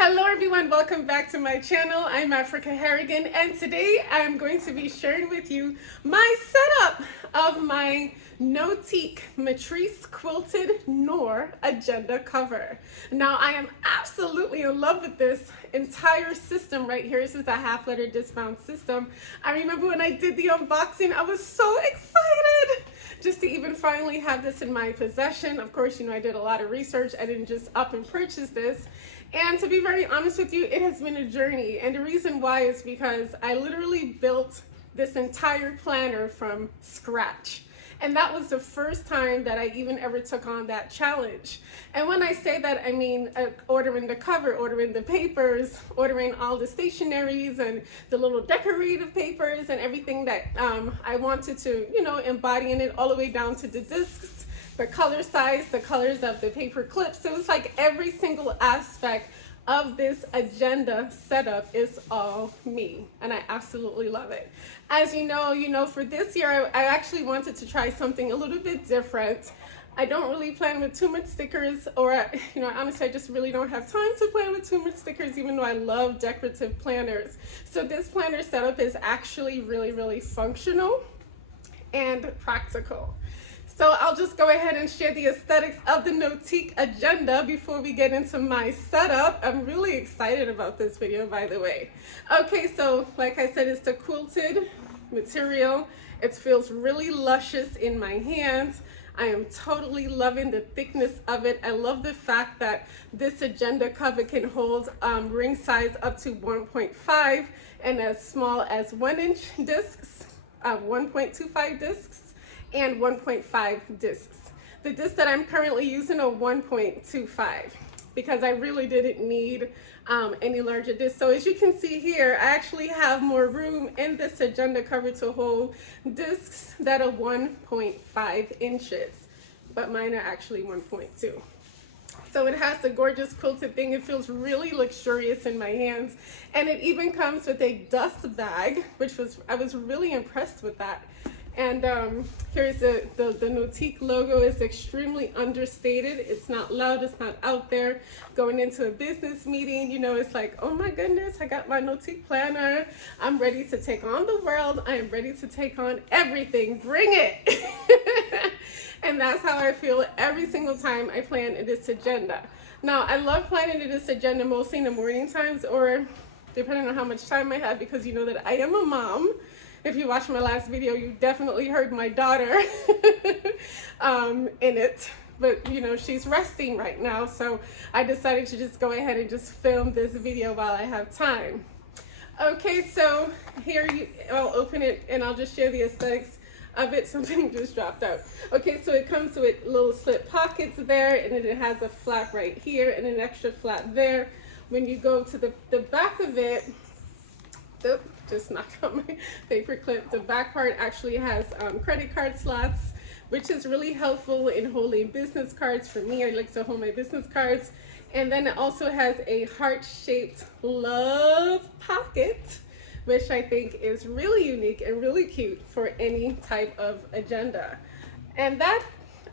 Hello everyone, welcome back to my channel. I'm Africah Harrigan, and today I'm going to be sharing with you my setup of my NOTIQ Matrice Quilted Noir agenda cover. Now I am absolutely in love with this entire system right here. This is a half-letter disc-bound system. I remember when I did the unboxing, I was so excited just to even finally have this in my possession. Of course, I did a lot of research. I didn't just up and purchase this. And to be very honest with you, it has been a journey. And the reason why is because I literally built this entire planner from scratch. And that was the first time that I even ever took on that challenge. And when I say that, I mean ordering the cover, ordering the papers, ordering all the stationaries and the little decorative papers and everything that I wanted to, embody in it, all the way down to the discs, the color size, the colors of the paper clips. So it's like every single aspect of this agenda setup is all me, and I absolutely love it. As you know, for this year, I actually wanted to try something a little bit different. I don't really plan with too much stickers, or honestly, I just really don't have time to plan with too much stickers, even though I love decorative planners. So this planner setup is actually really, really functional and practical. So I'll just go ahead and share the aesthetics of the NOTIQ agenda before we get into my setup. I'm really excited about this video, by the way. Okay, so like I said, it's the quilted material. It feels really luscious in my hands. I am totally loving the thickness of it. I love the fact that this agenda cover can hold ring size up to 1.5 and as small as 1-inch discs, 1.25 discs. And 1.5 discs. The discs that I'm currently using are 1.25 because I really didn't need any larger discs. So as you can see here, I actually have more room in this agenda cover to hold discs that are 1.5 inches, but mine are actually 1.2. So it has the gorgeous quilted thing. It feels really luxurious in my hands. And it even comes with a dust bag, I was really impressed with that. And here's the NOTIQ logo. Is extremely understated. It's not loud, it's not out there. Going into a business meeting, it's like, oh my goodness, I got my NOTIQ planner. I'm ready to take on the world. I am ready to take on everything. Bring it. And that's how I feel every single time I plan in this agenda. Now, I love planning in this agenda mostly in the morning times, or depending on how much time I have, because you know that I am a mom. If you watched my last video, you definitely heard my daughter in it. But she's resting right now, so I decided to just go ahead and just film this video while I have time. Okay, so here I'll open it and I'll just share the aesthetics of it. Something just dropped out. Okay, so it comes with little slip pockets there, and then it has a flap right here and an extra flap there. When you go to the back of it, just knocked out my paper clip. The back part actually has credit card slots, which is really helpful in holding business cards. For me, I like to hold my business cards. And then it also has a heart-shaped love pocket, which I think is really unique and really cute for any type of agenda. And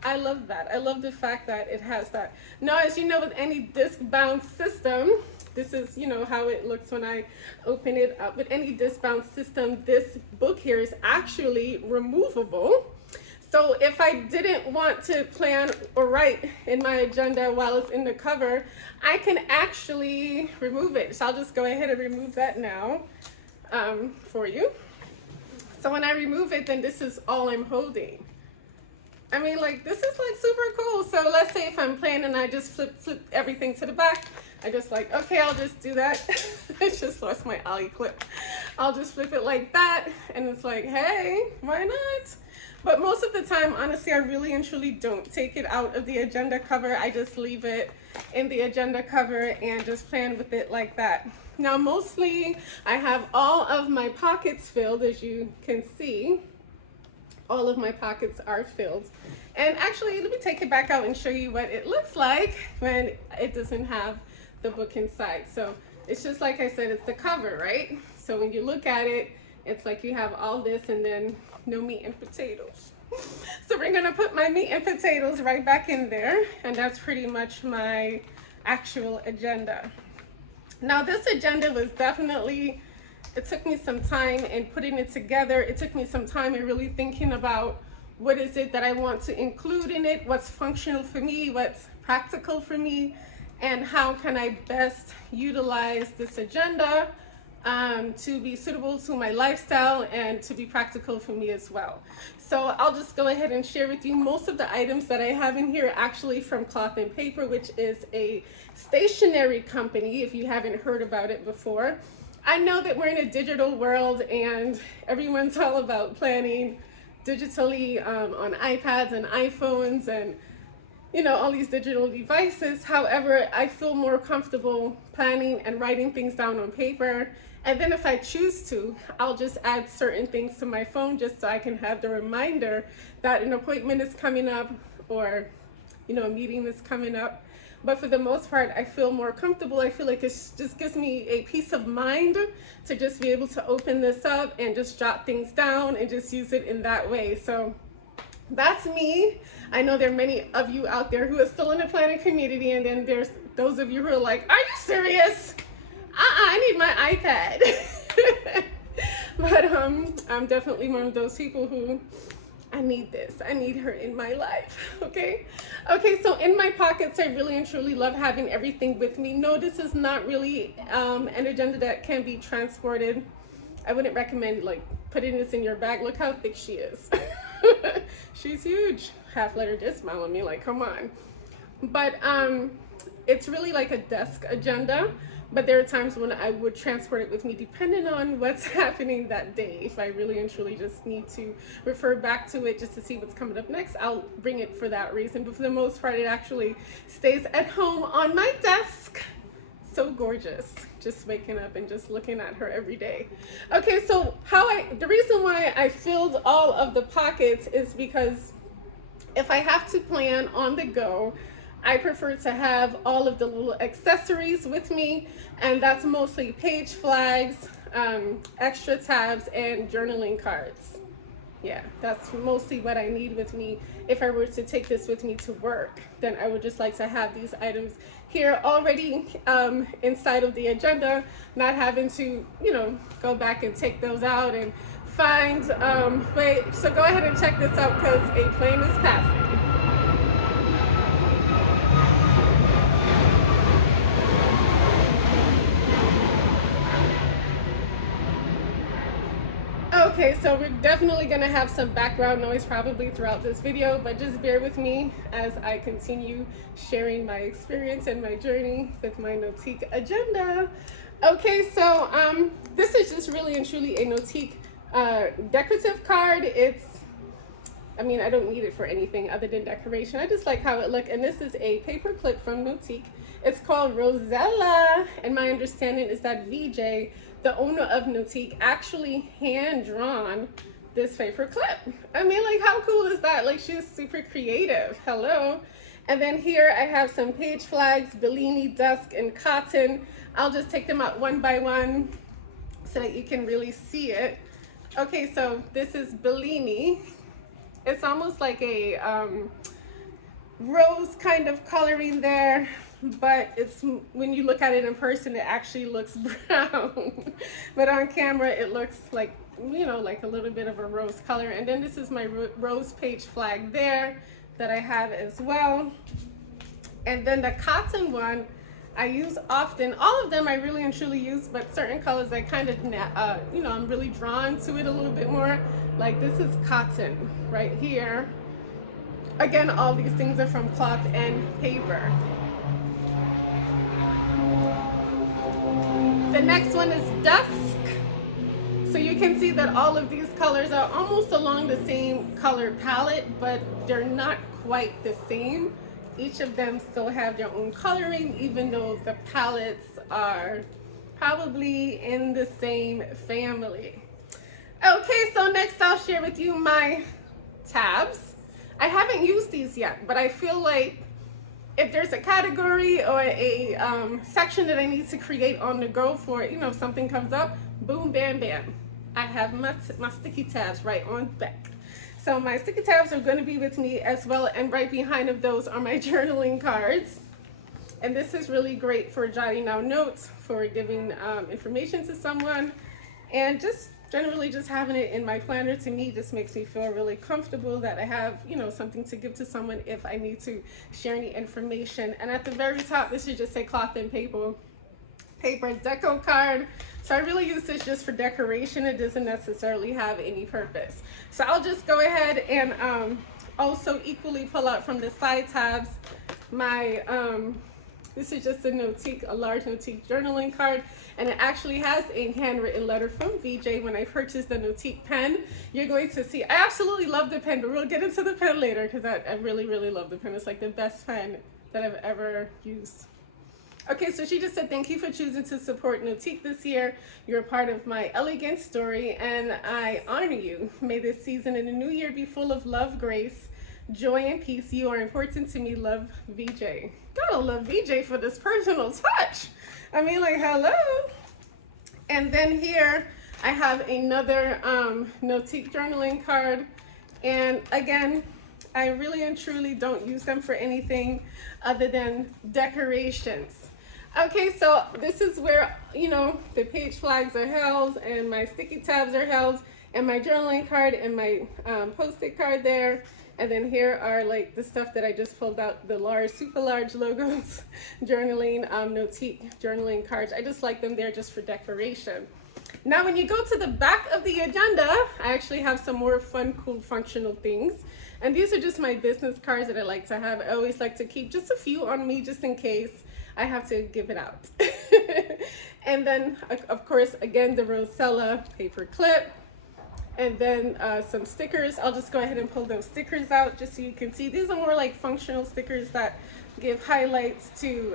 I love that. I love the fact that it has that. Now, as you know, with any disc-bound system, this is, how it looks when I open it up. With any disc-bound system, this book here is actually removable. So if I didn't want to plan or write in my agenda while it's in the cover, I can actually remove it. So I'll just go ahead and remove that now for you. So when I remove it, then this is all I'm holding. I mean, this is super cool. So let's say if I'm planning and I just flip everything to the back, I just okay, I'll just do that. I just lost my ollie clip. I'll just flip it like that, and it's like, hey, why not? But most of the time, honestly, I really and truly don't take it out of the agenda cover. I just leave it in the agenda cover and just plan with it like that. Now, mostly I have all of my pockets filled, as you can see. All of my pockets are filled. And actually, let me take it back out and show you what it looks like when it doesn't have the book inside. So it's just like I said, it's the cover, right? So when you look at it, it's like you have all this and then no meat and potatoes. So we're gonna put my meat and potatoes right back in there, and that's pretty much my actual agenda. Now this agenda was definitely, it took me some time in putting it together. It took me some time in really thinking about what is it that I want to include in it, what's functional for me, what's practical for me, and how can I best utilize this agenda to be suitable to my lifestyle and to be practical for me as well. So I'll just go ahead and share with you most of the items that I have in here actually from Cloth and Paper, which is a stationery company if you haven't heard about it before. I know that we're in a digital world and everyone's all about planning digitally on iPads and iPhones and all these digital devices. However, I feel more comfortable planning and writing things down on paper. And then if I choose to, I'll just add certain things to my phone just so I can have the reminder that an appointment is coming up or, a meeting is coming up. But for the most part, I feel more comfortable. I feel like it just gives me a peace of mind to just be able to open this up and just jot things down and just use it in that way. So that's me. I know there are many of you out there who are still in the planning community, and then there's those of you who are like, are you serious? I need my iPad. But I'm definitely one of those people who, I need this. I need her in my life. Okay, so in my pockets, I really and truly love having everything with me. No, this is not really an agenda that can be transported. I wouldn't recommend like putting this in your bag. Look how thick she is. She's huge. Half let her just smile at me like, come on. But it's really like a desk agenda. But there are times when I would transport it with me depending on what's happening that day. If I really and truly just need to refer back to it just to see what's coming up next, I'll bring it for that reason. But for the most part, it actually stays at home on my desk. So gorgeous, just waking up and just looking at her every day. Okay, so the reason why I filled all of the pockets is because if I have to plan on the go, I prefer to have all of the little accessories with me, and that's mostly page flags, extra tabs, and journaling cards. Yeah, that's mostly what I need with me. If I were to take this with me to work, then I would just like to have these items here already inside of the agenda, not having to, go back and take those out and find, wait, so go ahead and check this out because a plane is passing. Okay, so we're definitely gonna have some background noise probably throughout this video, but just bear with me as I continue sharing my experience and my journey with my NOTIQ agenda. Okay, so this is just really and truly a NOTIQ decorative card. I don't need it for anything other than decoration. I just like how it looks, and this is a paper clip from NOTIQ. It's called Rosella, and my understanding is that VJ, the owner of NOTIQ, actually hand-drawn this paper clip. Like, how cool is that? Like, she's super creative. Hello. And then here I have some page flags, Bellini, Dusk, and Cotton. I'll just take them out one by one so that you can really see it. Okay, so this is Bellini. It's almost like a rose kind of coloring there, but it's, when you look at it in person, it actually looks brown. But on camera, it looks like, like a little bit of a rose color. And then this is my rose page flag there that I have as well. And then the cotton one, I use often. All of them I really and truly use, but certain colors I kind of, I'm really drawn to it a little bit more. Like this is cotton right here. Again, all these things are from Cloth and Paper. The next one is Dusk. So you can see that all of these colors are almost along the same color palette, but they're not quite the same. Each of them still have their own coloring, even though the palettes are probably in the same family. Okay, so next I'll share with you my tabs. I haven't used these yet, but I feel like if there's a category or a section that I need to create on the go for, if something comes up, boom, bam, bam. I have my sticky tabs right on back. So my sticky tabs are going to be with me as well, and right behind of those are my journaling cards. And this is really great for jotting down notes, for giving information to someone, and just generally just having it in my planner, to me, just makes me feel really comfortable that I have, you know, something to give to someone if I need to share any information. And at the very top, this should just say cloth and paper deco card. So I really use this just for decoration. It doesn't necessarily have any purpose. So I'll just go ahead and also equally pull out from the side tabs my this is just a NOTIQ, a large NOTIQ journaling card, and it actually has a handwritten letter from VJ when I purchased the NOTIQ pen. You're going to see, I absolutely love the pen, but we'll get into the pen later, because I really, really love the pen. It's like the best pen that I've ever used. Okay, so she just said, thank you for choosing to support NOTIQ this year. You're a part of my elegant story, and I honor you. May this season and the new year be full of love, grace, joy, and peace. You are important to me. Love, VJ. Gotta love VJ for this personal touch. I mean, like, hello. And then here I have another NOTIQ journaling card. And again, I really and truly don't use them for anything other than decorations. Okay, so this is where, you know, the page flags are held, and my sticky tabs are held, and my journaling card, and my post-it card there. And then here are like the stuff that I just pulled out, the large, super large logos, journaling, NOTIQ journaling cards. I just like them there just for decoration. Now, when you go to the back of the agenda, I actually have some more fun, cool, functional things. And these are just my business cards that I like to have. I always like to keep just a few on me just in case I have to give it out. And then, of course, again, the Rosella paper clip. And then some stickers. I'll just go ahead and pull those stickers out just so you can see. These are more like functional stickers that give highlights to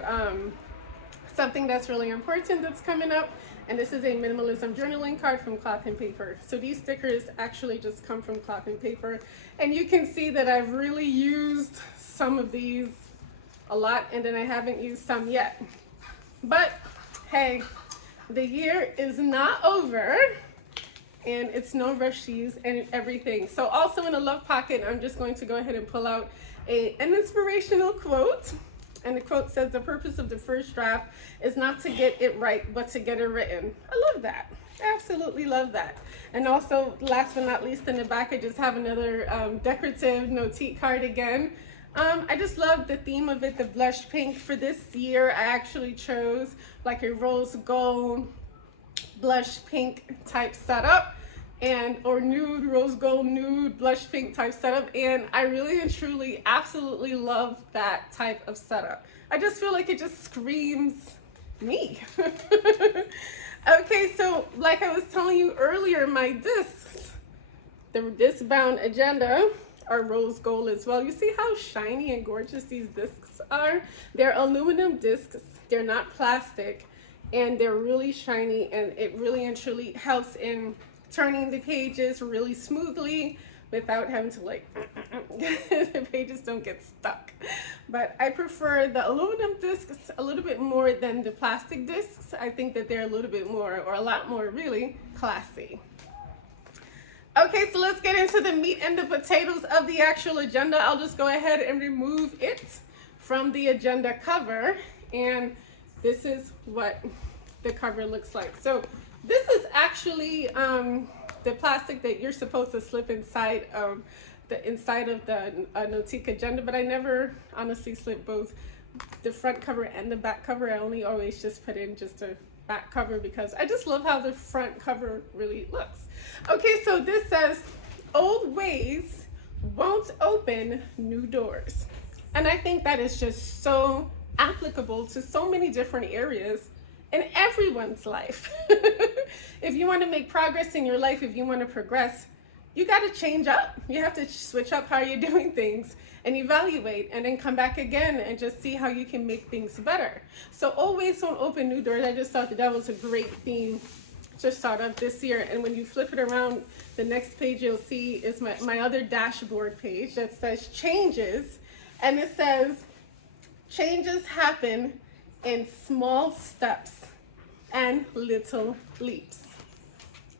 something that's really important that's coming up. And this is a minimalism journaling card from Cloth and Paper. So these stickers actually just come from Cloth and Paper. And you can see that I've really used some of these a lot, and then I haven't used some yet. But hey, the year is not over, and it's no rush to use everything. So also in a love pocket, I'm just going to go ahead and pull out an inspirational quote. And the quote says, the purpose of the first draft is not to get it right, but to get it written. I love that. I absolutely love that. And also, last but not least, in the back, I just have another decorative NOTIQ card again. I just love the theme of it, the blush pink. For this year, I actually chose like a rose gold blush pink type setup, and or nude, rose gold nude blush pink type setup, and I really and truly absolutely love that type of setup. I just feel like it just screams me. Okay, so like I was telling you earlier, my discs, the disc bound agenda, are rose gold as well. You see how shiny and gorgeous these discs are? They're aluminum discs, they're not plastic, and they're really shiny, and it really and truly helps in turning the pages really smoothly without having to like the pages don't get stuck. But I prefer the aluminum discs a little bit more than the plastic discs. I think that they're a little bit more, or a lot more really, classy. Okay, so let's get into the meat and the potatoes of the actual agenda. I'll just go ahead and remove it from the agenda cover, and this is what the cover looks like. So this is actually the plastic that you're supposed to slip inside of the NOTIQ agenda, but I never honestly slip both the front cover and the back cover. I only always just put in just a back cover because I just love how the front cover really looks. Okay, so this says, old ways won't open new doors. And I think that is just so applicable to so many different areas in everyone's life. If you want to make progress in your life, if you want to progress, you got to change up. You have to switch up how you're doing things and evaluate, and then come back again and just see how you can make things better. So always don't open new doors. I just thought that was a great theme to start up this year. And when you flip it around, the next page you'll see is my other dashboard page that says changes, and it says changes happen in small steps and little leaps.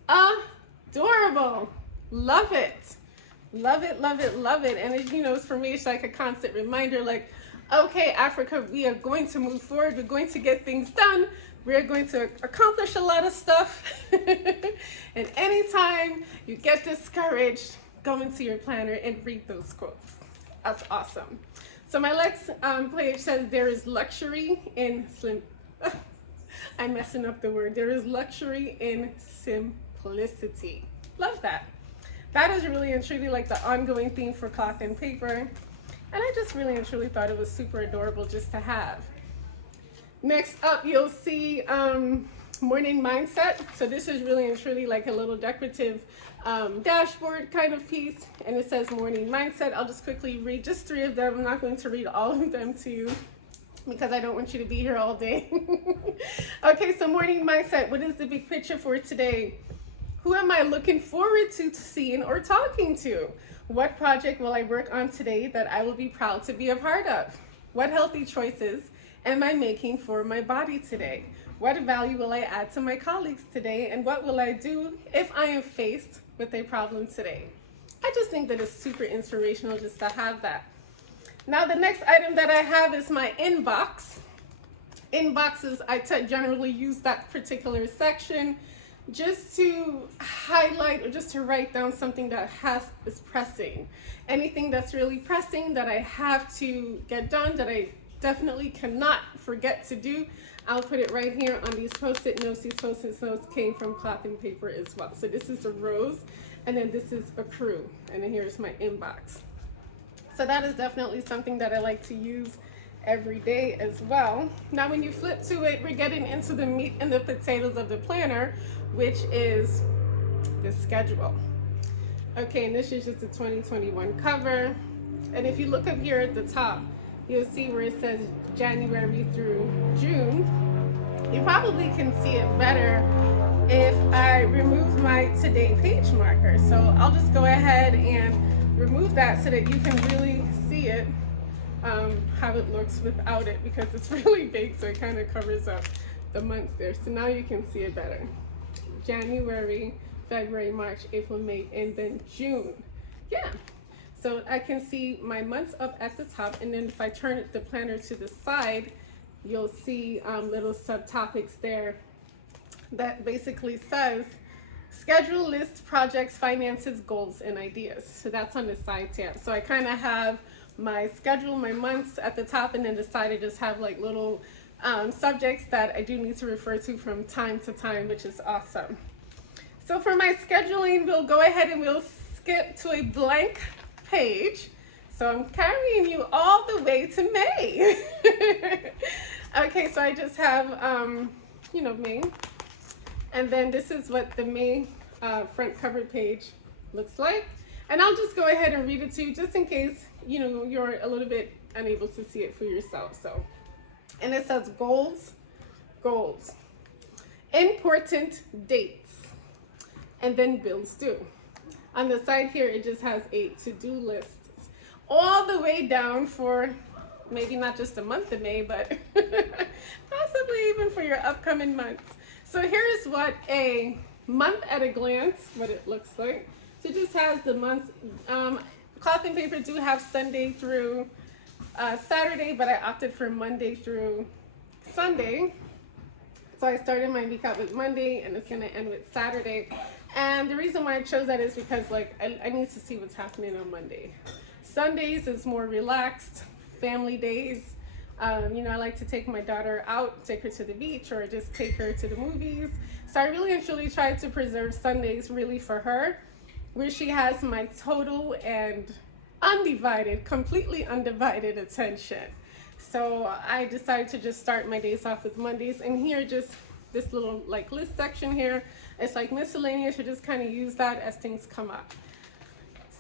Adorable. Love it. Love it, love it, love it. And as you know, for me, it's like a constant reminder, like, Okay, Africa, we are going to move forward. We're going to get things done. We're going to accomplish a lot of stuff. And anytime you get discouraged, go into your planner and read those quotes. That's awesome. So my next page says, there is luxury in I'm messing up the word. There is luxury in simplicity. Love that. That is really and truly like the ongoing theme for cloth and paper. And I just really and truly thought it was super adorable just to have. Next up, you'll see morning mindset. So this is really and truly like a little decorative dashboard kind of piece. And it says morning mindset. I'll just quickly read just 3 of them. I'm not going to read all of them to you because I don't want you to be here all day. Okay, so morning mindset. What is the big picture for today? Who am I looking forward to seeing or talking to? What project will I work on today that I will be proud to be a part of? What healthy choices am I making for my body today? What value will I add to my colleagues today? And what will I do if I am faced with a problem today? I just think that it's super inspirational just to have that. Now the next item that I have is my inbox. Inboxes, I generally use that particular section just to highlight or just to write down something that is pressing. Anything that's really pressing that I have to get done, that I definitely cannot forget to do, I'll put it right here on these post-it notes. These post-it notes came from cloth and paper as well. So this is the rows, and then this is accrue, and then here's my inbox. So that is definitely something that I like to use every day as well. Now when you flip to it, we're getting into the meat and the potatoes of the planner, which is the schedule. Okay, and this is just the 2021 cover. And if you look up here at the top, you'll see where it says January through June. You probably can see it better if I remove my today page marker. So I'll just go ahead and remove that so that you can really see it, how it looks without it, because it's really big, so it kind of covers up the months there. So now you can see it better. January, February, March, April, May, and then June. Yeah. So I can see my months up at the top, and then if I turn the planner to the side, you'll see little subtopics there that basically says schedule, list, projects, finances, goals, and ideas. So that's on the side tab. So I kind of have my schedule, my months at the top, and then the side I just have like little subjects that I do need to refer to from time to time, which is awesome. So for my scheduling, we'll go ahead and we'll skip to a blank page. So I'm carrying you all the way to May. Okay, so I just have, May. And then this is what the May front cover page looks like. And I'll just go ahead and read it to you just in case, you're a little bit unable to see it for yourself. So, and it says goals, important dates, and then bills due. On the side here, it just has a to-do list all the way down for maybe not just the month of May, but possibly even for your upcoming months. So here's what a month at a glance, what it looks like. So it just has the months. Cloth and paper do have Sunday through Saturday, but I opted for Monday through Sunday. So I started my week out with Monday, and it's going to end with Saturday. And the reason why I chose that is because I need to see what's happening on Monday. Sundays is more relaxed, family days. I like to take my daughter out, take her to the beach, or just take her to the movies. So I really and truly tried to preserve Sundays really for her, where she has my total and completely undivided attention. So I decided to just start my days off with Mondays, and here just this little list section here, it's like miscellaneous. You just kind of use that as things come up.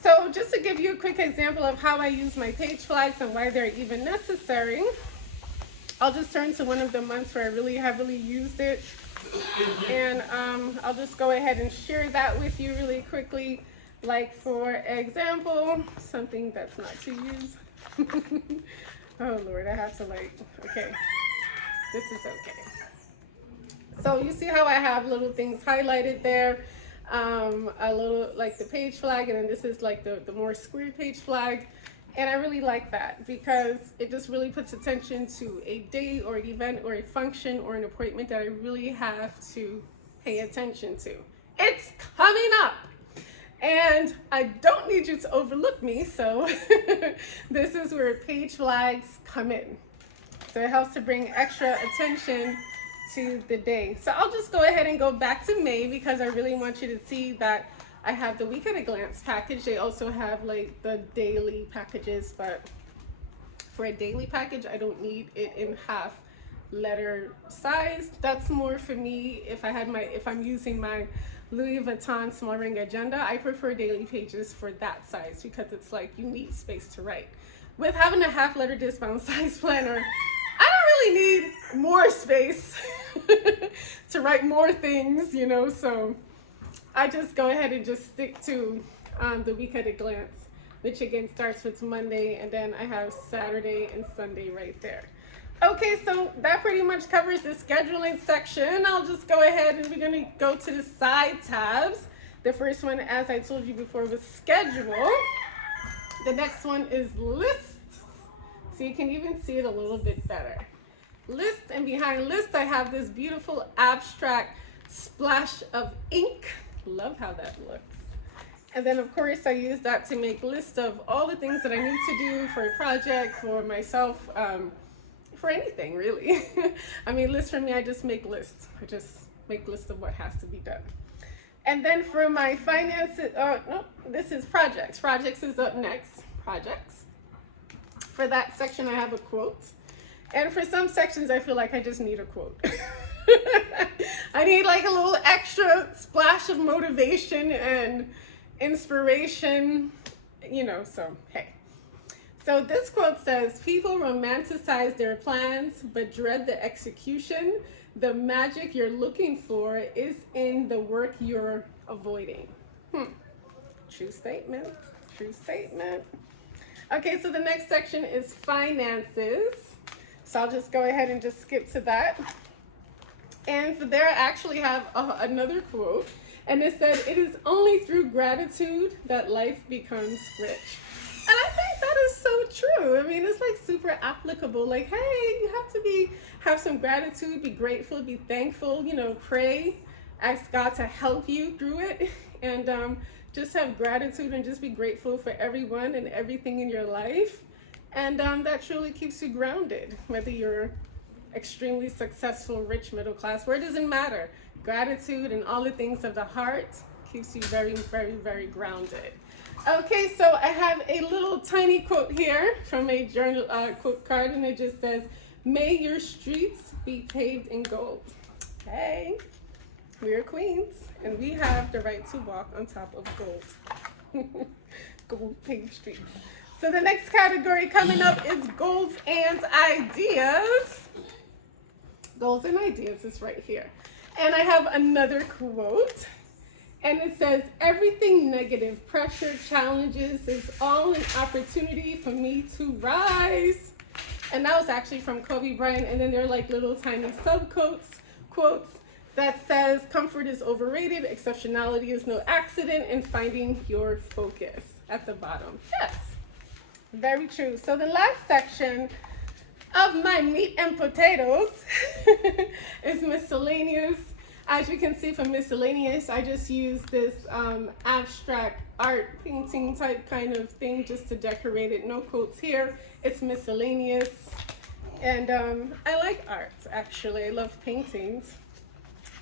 So just to give you a quick example of how I use my page flags and why they're even necessary, I'll just turn to one of the months where I really heavily used it, and I'll just go ahead and share that with you really quickly. Like for example, something that's not to use. Oh Lord, I have to okay, this is okay. So you see how I have little things highlighted there, a little like the page flag, and then this is like the more square page flag. And I really like that because it just really puts attention to a day or an event or a function or an appointment that I really have to pay attention to. It's coming up. And I don't need you to overlook me, so this is where page flags come in. So it helps to bring extra attention to the day. So I'll just go ahead and go back to May because I really want you to see that I have the week at a glance package. They also have like the daily packages, but for a daily package, I don't need it in half letter size. That's more for me if I'm using my Louis Vuitton small ring agenda. I prefer daily pages for that size because it's like you need space to write. With having a half letter discount size planner, I don't really need more space to write more things, you know, so I just go ahead and just stick to the week at a glance, which again starts with Monday, and then I have Saturday and Sunday right there. Okay, so that pretty much covers the scheduling section. I'll just go ahead and we're going to go to the side tabs. The first one, as I told you before, was schedule. The next one is lists. So you can even see it a little bit better. List, and behind list I have this beautiful abstract splash of ink. Love how that looks. And then of course I use that to make lists of all the things that I need to do for a project, for myself, for anything really. I mean, lists for me, I just make lists. I just make lists of what has to be done. And then for my finances, no, this is projects. Projects is up next, projects. For that section, I have a quote. And for some sections, I feel like I just need a quote. I need like a little extra splash of motivation and inspiration, you know, so hey. So this quote says, people romanticize their plans, but dread the execution. The magic you're looking for is in the work you're avoiding. True statement, true statement. Okay, so the next section is finances. So I'll just go ahead and just skip to that. And so there I actually have another quote, and it said, it is only through gratitude that life becomes rich. And I think that is so true. I mean, it's like super applicable. Like, hey, you have to have some gratitude, be grateful, be thankful, you know, pray, ask God to help you through it, and just have gratitude and just be grateful for everyone and everything in your life. And that truly keeps you grounded, whether you're extremely successful, rich, middle class, where it doesn't matter. Gratitude and all the things of the heart keeps you very, very, very grounded. Okay, so I have a little tiny quote here from a journal quote card, and it just says, may your streets be paved in gold. Hey, we're queens, and we have the right to walk on top of gold. Gold paved streets. So the next category coming up is goals and ideas. Goals and ideas is right here. And I have another quote. And it says, everything negative, pressure, challenges is all an opportunity for me to rise. And that was actually from Kobe Bryant. And then there are like little tiny subquotes, quotes that says, comfort is overrated, exceptionality is no accident, and finding your focus at the bottom. Yes, very true. So the last section of my meat and potatoes is miscellaneous. As you can see from Miscellaneous, I just use this abstract art painting type kind of thing just to decorate it. No quotes here. It's Miscellaneous. And I like art, actually. I love paintings.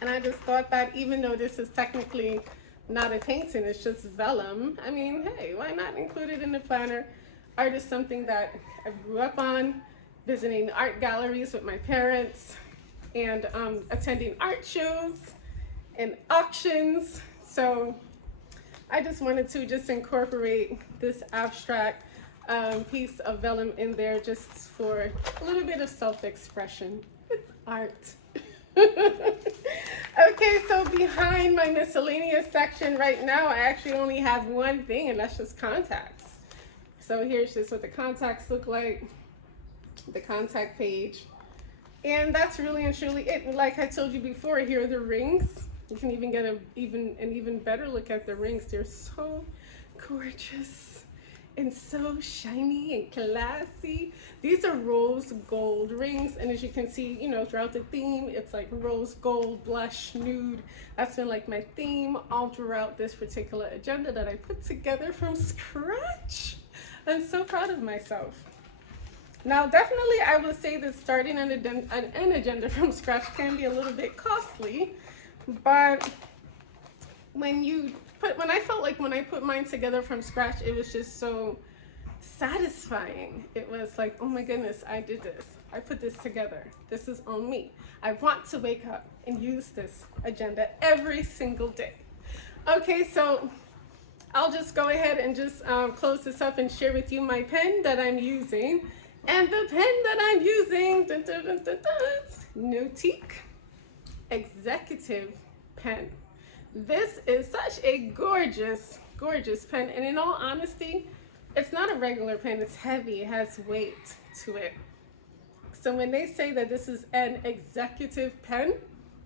And I just thought that even though this is technically not a painting, it's just vellum, I mean, hey, why not include it in the planner? Art is something that I grew up on, visiting art galleries with my parents, and attending art shows and auctions. So I just wanted to just incorporate this abstract piece of vellum in there just for a little bit of self-expression. It's art. Okay, so behind my miscellaneous section right now, I actually only have one thing, and that's just contacts. So here's just what the contacts look like, the contact page. And that's really and truly it. Like I told you before, here are the rings. You can even get an even better look at the rings. They're so gorgeous and so shiny and classy. These are rose gold rings, and as you can see, you know, throughout the theme, it's like rose gold, blush, nude. That's been like my theme all throughout this particular agenda that I put together from scratch. I'm so proud of myself. Now, definitely I would say that starting an agenda from scratch can be a little bit costly, but when I felt like when I put mine together from scratch, it was just so satisfying. It was like, oh my goodness, I did this. I put this together. This is on me. I want to wake up and use this agenda every single day. Okay, so I'll just go ahead and just close this up and share with you my pen that I'm using. And the pen that I'm using, NOTIQ Executive Pen. This is such a gorgeous, gorgeous pen. And in all honesty, it's not a regular pen. It's heavy. It has weight to it. So when they say that this is an executive pen,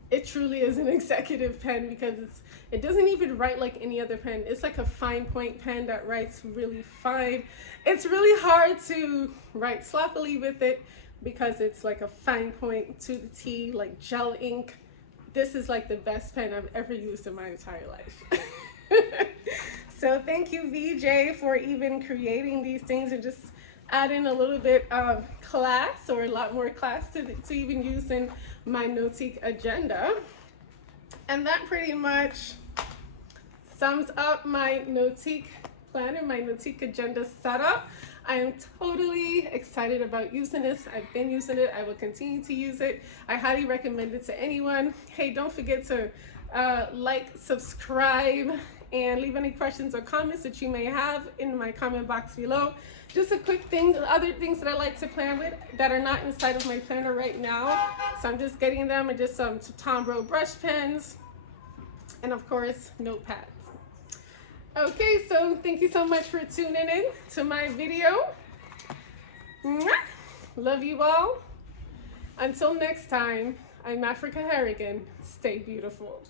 it truly is an executive pen because it doesn't even write like any other pen. It's like a fine point pen that writes really fine. It's really hard to write sloppily with it because it's like a fine point to the T, like gel ink. This is like the best pen I've ever used in my entire life. So thank you, VJ, for even creating these things and just adding a little bit of class, or a lot more class to even use in my NOTIQ agenda. And that pretty much sums up my NOTIQ planner, my NOTIQ agenda setup. I am totally excited about using this. I've been using it. I will continue to use it. I highly recommend it to anyone. Hey, don't forget to like, subscribe, and leave any questions or comments that you may have in my comment box below. Just a quick thing, other things that I like to plan with that are not inside of my planner right now. So I'm just getting them, and just some Tombow brush pens, and of course, notepads. Okay, so thank you so much for tuning in to my video. Mwah! Love you all. Until next time, I'm Africah Harrigan. Stay beautiful.